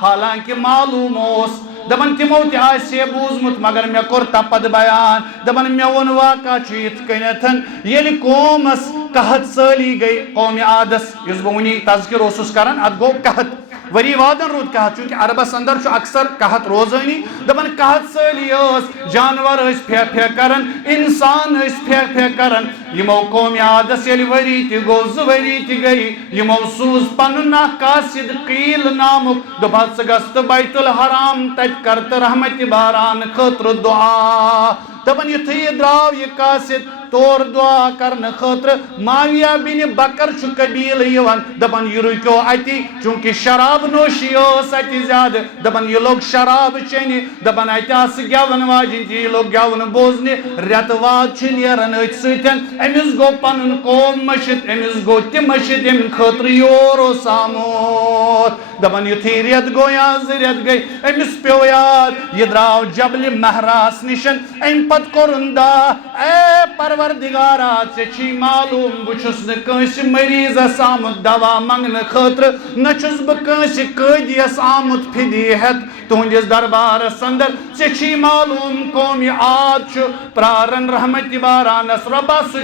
حالانکہ معلوم اوس دپن تمو تہ آسہِ بوٗزمُت مگر مےٚ کوٚر تپد بیان دپن مےٚ ووٚن واقع چھُ یِتھ کٔنٮ۪تھ ییٚلہِ قومس قحط سٲلی گٔے قومِ عادس یُس بہٕ وٕنی تذکر اوسُس کران اتھ گوٚو قحط وری وادن رود قحط چونکہ عربس اندر چھُ اکثر قحط روزٲنی دپن قحط سٲلی ٲس جانور ٲسۍ پھیٚہ پھیٚہ کران انسان ٲسۍ پھیٚہ پھیٚہ کران یمو قومِ عادس ییٚلہِ ؤری تہِ گوٚو زٕ ؤری تہِ گٔے یمو سوٗز پنُن اکھ قاصد قیل نامُک دوٚپ ژٕ گژھ تہٕ بیت الحرام تتہِ کر تہٕ رحمتہِ باران خٲطرٕ دعا دپن یُتھُے یہِ درٛاو یہِ قاصد طور دعا کرنے خاطر معاویہ بن بکر چھُ قبیل یوان دپن یہ رکیو اتی چونکہ شراب نوشی ٲس اتی زیادہ دپن یہ لوگ شراب چینہِ دپن اتہِ آسہٕ گٮ۪وَن واجِنۍ تہِ یہ لوگ گٮ۪وُن بوزنہِ رٮ۪تہٕ واد چھُ نیران أتھۍ سۭتۍ أمِس گوٚو پنُن قوم مٔشِتھ أمِس گوٚو تہِ مٔشِتھ ییٚمہِ خٲطرٕ یور اوس آمُت دپن یُتھُے رٮ۪تھ گوٚو یا زٕ رٮ۪تھ گٔے أمِس پیوٚو یاد یہِ درٛاو جبلہِ مہراس نِشن أمۍ پتہٕ کوٚرُن دعا اے پروردگارا ژےٚ چھی معلوم بہٕ چھُس نہٕ کٲنٛسہِ مریضس آمُت دوا منٛگنہٕ خٲطرٕ نہ چھُس بہٕ کٲنٛسہِ قٲدیس آمُت فِدی ہٮ۪تھ تُہنٛدِس دربارس اندر ژےٚ چھی معلوم قومِ عاد چھُ پرارن رحمتہِ بارانس رۄبا سُہ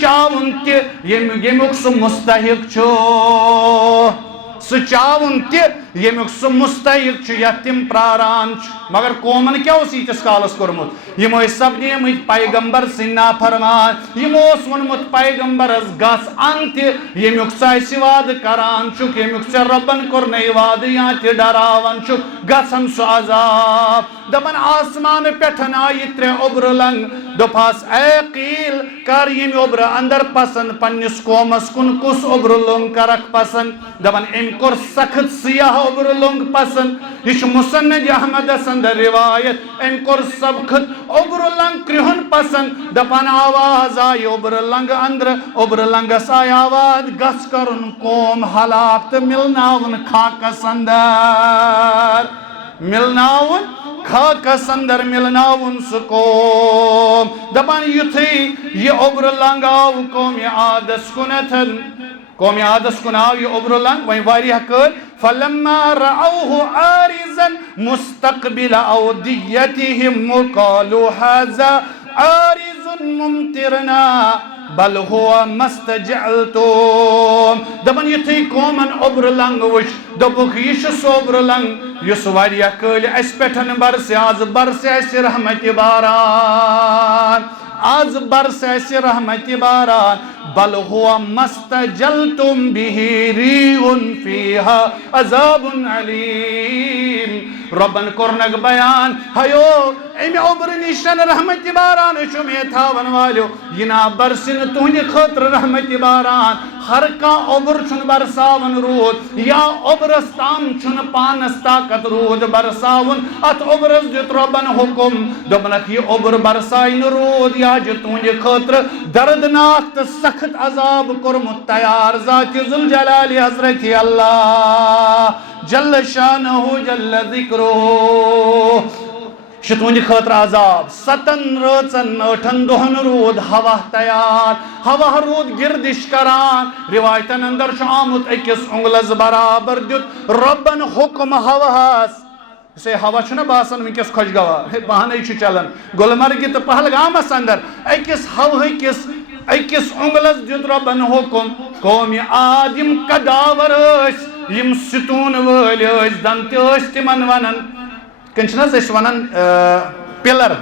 چاوُن تہِ ییٚمیُک سُہ مستحق چھُ سُہ چاوُن تہِ ییٚمیُک سُہ مستحق چھُ یتھ تِم پراران چھِ مگر قومن کیٛاہ اوس ییٖتِس کالس کوٚرمُت یِم ٲسۍ سپدیمٕتۍ پیغمبر سٕنٛدۍ نافرمان یِمو اوس ووٚنمُت پیغمبرس گژھ ان تہِ ییٚمیُک ژٕ اسہِ وعدٕ کران چھُکھ ییٚمیُک ژےٚ رۄبن کوٚرنَے وعدٕ یا تہِ ڈراوان چھُکھ گژھن سُہ عذاب دپن آسمانہٕ پٮ۪ٹھن آیہِ 3 اوٚبرٕ لنٛگ دوٚپہس اے قیل کر ییٚمہِ اوٚبرٕ اندر پسنٛد پننِس قومس کُن کُس اوٚبرٕ لوٚنٛگ کرکھ پسنٛد دپن امہِ کور سخت سیاہ اوبر لنگ پسند یہ مسند احمد سندر روایت ام کور سخت اوبر لنگ کرہن پسند دپان آواز آئی اوبر لنگ اندر اوبر لنگس آئی آواز گس کرن قوم ہلاک تو ملناون خاکس اندر ملناون خاکس اندر ملناون سکوم دپان یتھی یہ اوبر لنگ آو قوم عادس کنتن قوم عادس کن آو یہ اوبر لنگ وہیں واریہ کر فلما رعوه عارضا مستقبل اودیتهم قالوا هذا عارض ممطرنا بل هو مستجعلتم دپان یتھی قومن اوبر لنگ وچ دپوک یہ اوبر لنگ یس واریہ کل اس پٹھن برس آز برس اس رحمت باران آز برس اس رحمت باران بل هو مستجلتم به ريح فيها عذاب عليم ربن کرنگ بیان ہیو امی اوبر نشن رحمت باران شمی تھاون والیو ینا برسن تہند خطر رحمت باران ہر کا اوبر چھن برساون رود یا اوبرس تام چھن پانس طاقت رود برساون ات اوبرس دیت ربن حکم دپنک یہ اوبر برسائن رود یا جو تہند خطر دردناک تو سخت عذاب کرمت تیار ذات ذوالجلال حضرت اللہ جل شانہ جل ذکرہ شتون خطر عذاب 7 رٲژن 8 دۄہن روٗد ہوا تیار ہوا روٗد گردش کران روایتن اندر چھُ آمُت أکِس اونگلس برابر دیُت رۄبن حکم ہوہس سے ہوا چھُنہ باسان ونکس خۄشگوار پانے چھُ چلان گلمرگہِ تہٕ پہلگامس اندر أکِس ہوہٕکِس أکِس اونگلس دیُت رۄبن حکم قومِ عاد یِم کداور ٲسۍ یِم ستوٗن وٲلۍ ٲسۍ زن تہِ ٲسۍ تِمن ونان کنچنس اس ونن پلر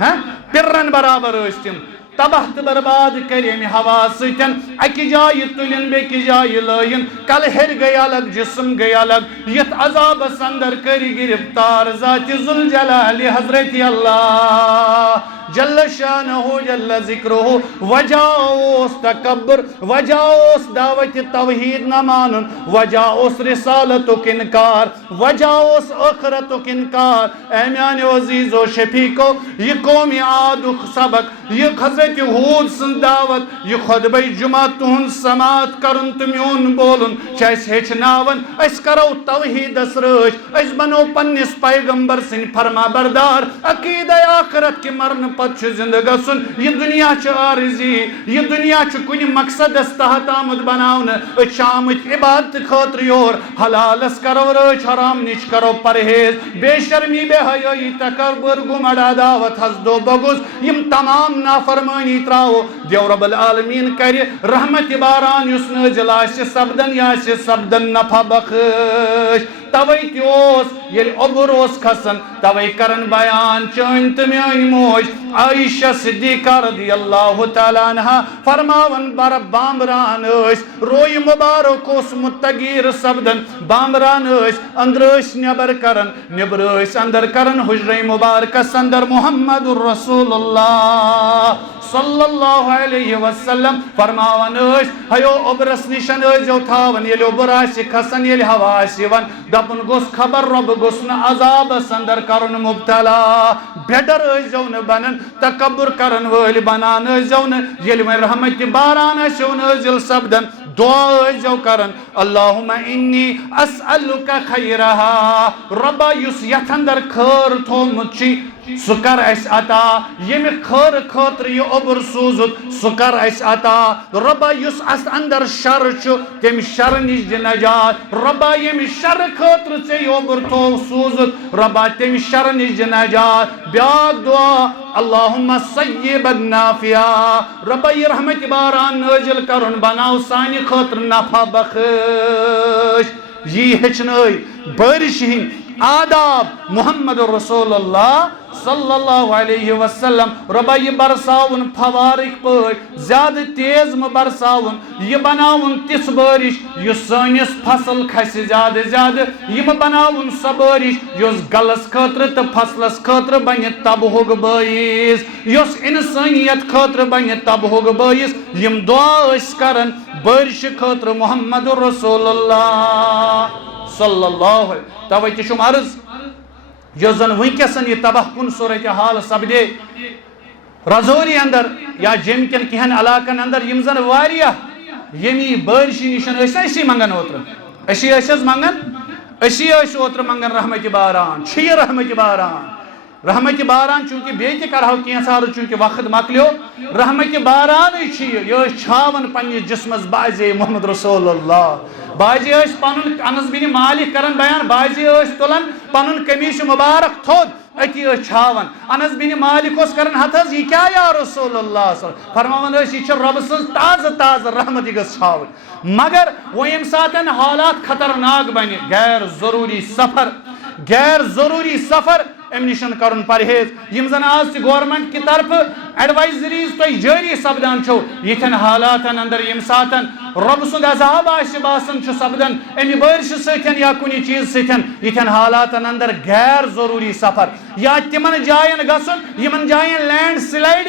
پرن برابر ٲسۍ تِم تباہ تہٕ برباد کر امہِ ہوا سۭتۍ اکہِ جایہِ تُلِن بیٚکہِ جایہِ لٲیِن کلہٕ ہیٚرِ گٔے الگ جسم گٔے الگ یتھ عذابس اندر کٔرۍ گرفتار ذات ذوالجلال حضرت اللہ جل شانہ جل ذکرہ وجہ اوس تکبر وجہ اوس دعوت توحید نہ مانن وجہ اوس رسالتک انکار وجہ اوس آخرتک انکار اے میانیو عزیزو شفیقو یہ قوم عادک سبق یہ حضرت ہود سن دعوت یہ خطبہ جمعہ تہن سماعت کرن تہ میون بولن چھ ہیچناون اس کرو توحید رٲچھ اس بنو پننس پیغمبر سن فرما بردار عقیدہ آخرت کے مرن پت زندہ گسن یہ دنیا عارضی یہ دنیا کن مقصد تحت آمد بناون آمت عبادت خاطر یور حلالس کرو رٲچھ حرام نش کرو پرہیز بے شرمی بے حیائی تکبر گمڑ عداوت حسد و بغض یم تمام نافرمانی تراو دیو رب العالمین کر رحمت باران یس نازل آسہ سبدن یا سبدن نفع بخش توئی تیوس یل اوبر اوس کھسن توئی کرن بیان چٲنۍ تہٕ میٲنۍ موج عائشہ صدیقہ رضی اللہ تعالیٰ عنہ فرماون بر بامبران ٲسۍ روی مبارک اوس متغیر سبدن بامبران ٲسۍ اندر ٲسۍ نیبر کرن نیبر ٲسۍ اندر کرن حجرے مبارکس اندر محمد رسول اللہ صلی اللہ علیہ وسلم فرماون ٲسۍ ہیو اوبرس نشن ٲسۍزیو تھاون ییٚلہِ اوبر آسہِ کھسان ییٚلہِ ہوا آسہِ یِوان دپن گوٚژھ خبر رۄب گوٚژھ نہٕ عذابس اندر کرُن مبتلا بھیڈر ٲسۍزیو نہٕ بنان تکبر کرن وٲلۍ بنان ٲسۍزیو نہٕ ییٚلہِ وۄنۍ رحمتِ باران آسیو نٲزِل سپدن دعا ٲسۍزیو کران اللہم انی اسألک خیرہا رۄبا یُس یتھ اندر خٲر تھومُت چھُے سُہ کر اَسہِ عطا ییٚمہِ خٲرٕ خٲطرٕ یہِ اوبُر سوٗزُتھ سُہ کر اَسہِ عطا رۄبا یُس اتھ اندر شر چھُ تمہِ شرٕ نِش دِ نجات رۄبا ییٚمہِ شرٕ خٲطرٕ ژےٚ یہِ اوبُر تھوو سوٗزُتھ رۄبا تمہِ شرٕ نِش دِ نجات بیاکھ دعا اللہم صیبا نافعا رۄبا یہِ رحمتِ باران نٲزِل کرُن بناو سانہِ خٲطرٕ نفع بخش یی ہیٚچھنٲے بٲرِشہِ ہٕنٛدۍ آداب محمد رسول اللہ صلی اللہ علیہ وسلم رۄبا یہ برساون فوارک پٲٹھۍ زیادٕ تیز مہ برساون یہ بناون تِژھ بٲرِش یُس سٲنِس فصل کھسہِ زیادٕ زیادٕ یہ مہ بناون سۄ بٲرِش یۄس گلس خٲطرٕ تہٕ فصلس خٲطرٕ بنہِ تبہُک بٲعث یۄس انسٲنیت خٲطرٕ بنہِ تبہُک بٲعث یم دعا ٲسۍ کران بٲرشہِ خٲطرٕ محمد رسول اللہ صلی اللہ علیہ توے تشم عرض جو زن ونکسن یہ تباہ کن صورتحال سپدے رازوری اندر یا جم کن کہن علاقن اندر یم زن واریاہ یمی بارشی نشن اسی منگن اوتر اسی منگن اسی اوتر منگن رحمت باران چھ رحمت باران رحمت باران چونکہ بیت کرہو کینسار چونکہ وقت مکلیو رحمت باران یہ چھاون پنہ جسمس بازے محمد رسول اللہ بازے پن انس بن مالک کرن بیان بازے تلان پن قمیش مبارک تھود اتی چھاون انس بن مالک کرن ہتھس یہ کیا یا رسول اللہ صلی اللہ فرماون یہ رب سن تازہ تازہ رحمت یہ گژھ چھاون مگر وہ یم ساتن حالات خطرناک بن غیر ضروری سفر ام نشن کرن پرہیز یم زن آز گورنمنٹ کی طرف ایڈوائزریز تو جاری سپدان چھو یتھن حالاتن اندر یم ساتن رب سند عذاب باسن چھ سپدان امی بارش ستن یا کنی چیز ستن یتھن حالاتن اندر غیر ضروری سفر یا تمن جائن گسن یمن جائن لینڈ سلائڈ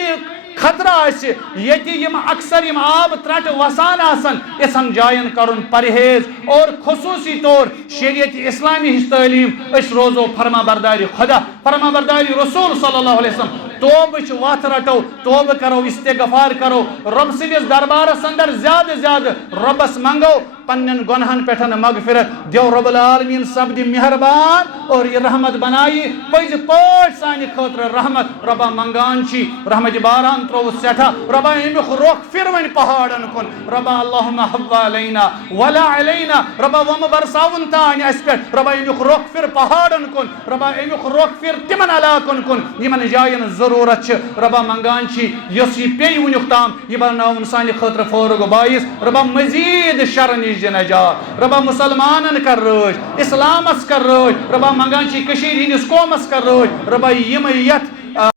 خطرہ آسہِ ییٚتہِ یم اکثر یم آب ترٹ وسان آسن اسن جائن کرن پرہیز اور خصوصی طور شریعت اسلامی ہش تعلیم اس روزو فرما برداری خدا فرما برداری رسول صلی اللہ علیہ وسلم توبہ وت رٹو توبہ کرو استغفار کرو رب سندس دربارس اندر زیادہ زیادہ ربس منگو پنن گناہن پٹھن مغفرت دیو رب العالمین سب دی مہربان اور یہ رحمت بنائی پز پاٹ سانہ خاطر رحمت ربا منگان چی رحمت باران ترو سٹھا ربا امیک رخ پھر ون پہاڑن کن ربا اللہم حوا علینا ولا علینا ربا وم برساون تان اس پہ ربا امیک رخ پھر پہاڑن کن ربا امیک رخ پھر تمن علاقن کن یمن جائن ضرورت چھ ربا منگان چی یس یہ پی ونیک تام یہ بناون سانہ خاطر فورغ باعث ربا مزید شر نش نجات ربا مسلمانن کر روج اسلامس کر روج ربا منگان چی کشیر ہندس قومس کر روج ربا یم یت